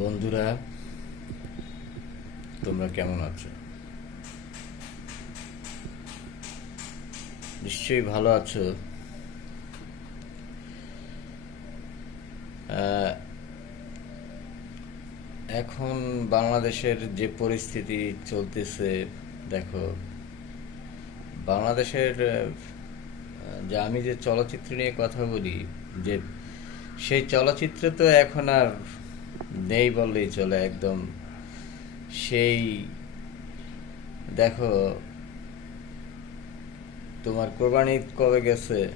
বন্ধুরা, তোমরা কেমন আছো? নিশ্চয়ই ভালো আছো। এখন বাংলাদেশের যে পরিস্থিতি চলতেছে, দেখো, বাংলাদেশের যে আমি যে চলচ্চিত্র নিয়ে কথা বলি, যে সেই চলচ্চিত্র তো এখন আর নেই বললেই চলে একদম। সেই, দেখো, তোমার কোরবানি কবে গেছে?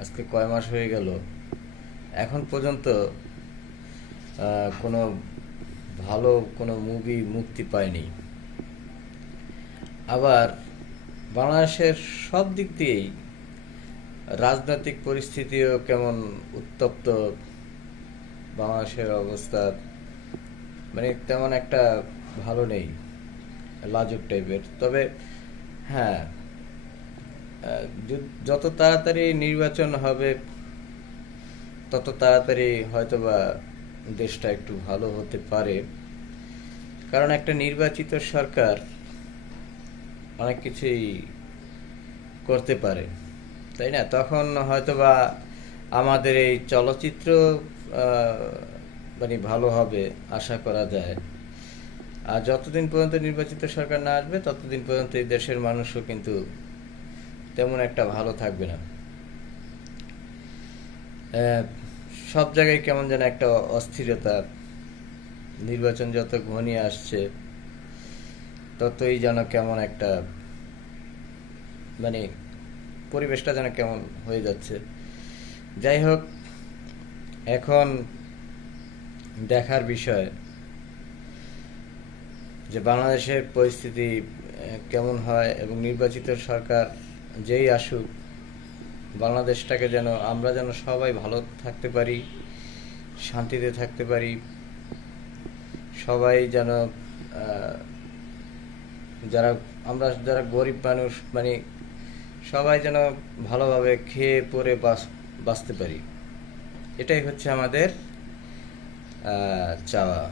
আজকে কয় মাস হয়ে গেল? এখন পর্যন্ত কোনো ভালো কোনো মুভি মুক্তি পায়নি। আবার বাংলাদেশের সব দিক দিয়েই রাজনৈতিক পরিস্থিতিও কেমন উত্তপ্ত বাংলাদেশের অবস্থা মানে তেমন একটা ভালো নেই, লাজুক টাইপের। তবে হ্যাঁ যত তাড়াতাড়ি নির্বাচন হবে, তত তাড়াতাড়ি হয়তোবা দেশটা একটু ভালো হতে পারে। কারণ একটা নির্বাচিত সরকার অনেক কিছুই করতে পারে, তাই না? তখন হয়তোবা আমাদের এই চলচ্চিত্র মানে ভালো হবে, আশা করা যায়। আর যতদিন পর্যন্ত নির্বাচিত সরকার না আসবে, ততদিন পর্যন্ত এই দেশের মানুষও কিন্তু তেমন একটা ভালো থাকবে না। সব জায়গায় কেমন যেন একটা অস্থিরতা। নির্বাচন যত ঘনিয়ে আসছে, ততই যেন কেমন একটা মানে পরিবেশটা যেন কেমন হয়ে যাচ্ছে। যাই হোক এখন দেখার বিষয় যে বাংলাদেশের পরিস্থিতি কেমন হয় এবং নির্বাচিত সরকার যেই আসুক, বাংলাদেশটাকে যেন, আমরা যেন সবাই ভালো থাকতে পারি, শান্তিতে থাকতে পারি, সবাই যেন যারা, আমরা যারা গরিব মানুষ মানে সবাই যেন ভালোভাবে খেয়ে পরে বাঁচতে পারি। এটাই হচ্ছে আমাদের চাওয়া।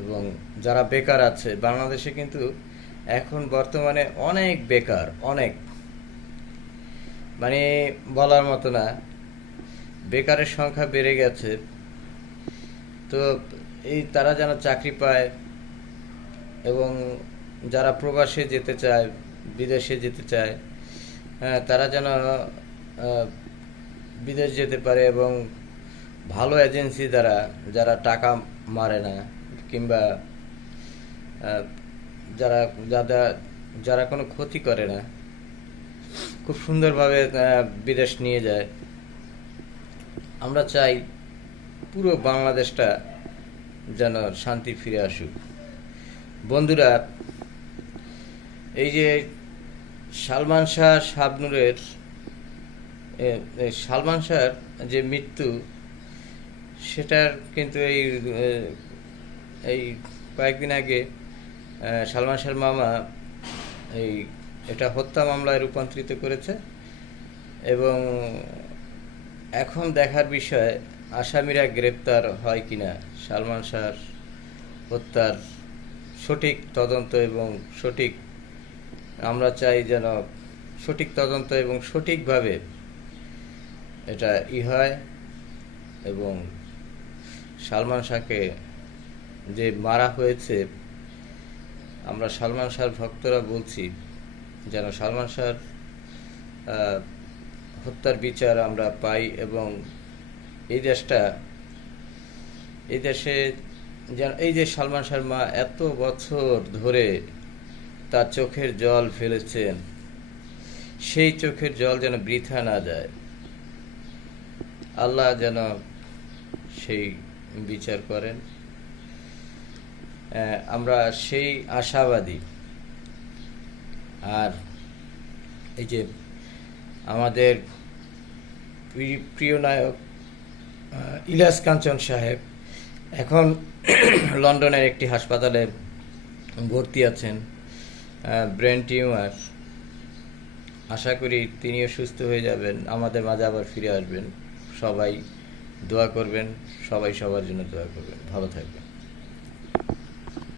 এবং যারা বেকার আছে, বাংলাদেশে কিন্তু এখন বর্তমানে অনেক বেকার, অনেক। মানে বলার মতো না, বেকারের সংখ্যা বেড়ে গেছে। তো এই তারা যেন চাকরি পায় এবং যারা প্রবাসে যেতে চায়, বিদেশে যেতে চায় হ্যাঁ তারা যেন বিদেশ যেতে পারে এবং ভালো এজেন্সি দ্বারা যারা টাকা মারে না, কিংবা যারা যারা যারা কোনো ক্ষতি করে না, খুব সুন্দরভাবে বিদেশ নিয়ে যায়। আমরা চাই পুরো বাংলাদেশটা যেন শান্তি ফিরে আসুক। বন্ধুরা, এই যে সালমান শাহ শাবনুরের সালমান শাহর যে মৃত্যু সেটার কিন্তু এই এই কয়েকদিন আগে সালমান শাহর মামা এই এটা হত্যা মামলায় রূপান্তরিত করেছে এবং এখন দেখার বিষয়, আসামিরা গ্রেপ্তার হয় কিনা, সালমান শাহর হত্যার সঠিক তদন্ত এবং সঠিক, আমরা চাই যেন সঠিক তদন্ত এবং সঠিকভাবে এটা ই হয় এবং সালমান শাহকে যে মারা হয়েছে, আমরা সালমান শাহর ভক্তরা বলছি, যেন সালমান শাহর হত্যার বিচার আমরা পাই এবং এই দেশটা, এই দেশে যেন, এই যে সালমান শাহর মা এত বছর ধরে তার চোখের জল ফেলেছেন, সেই চোখের জল যেন বৃথা না যায়। আল্লাহ যেন সেই বিচার করেন। আমরা সেই আশাবাদী। আর এই যে আমাদের প্রি- প্রিয় নায়ক ইলাস কাঞ্চন সাহেব এখন লন্ডনের একটি হাসপাতালে ভর্তি আছেন ব্রেন টিউমার। আশা করি তিনিও সুস্থ হয়ে যাবেন, আমাদের মাঝে আবার ফিরে আসবেন। সবাই দোয়া করবেন সবাই সবার জন্য দোয়া করবেন। ভালো থাকবেন।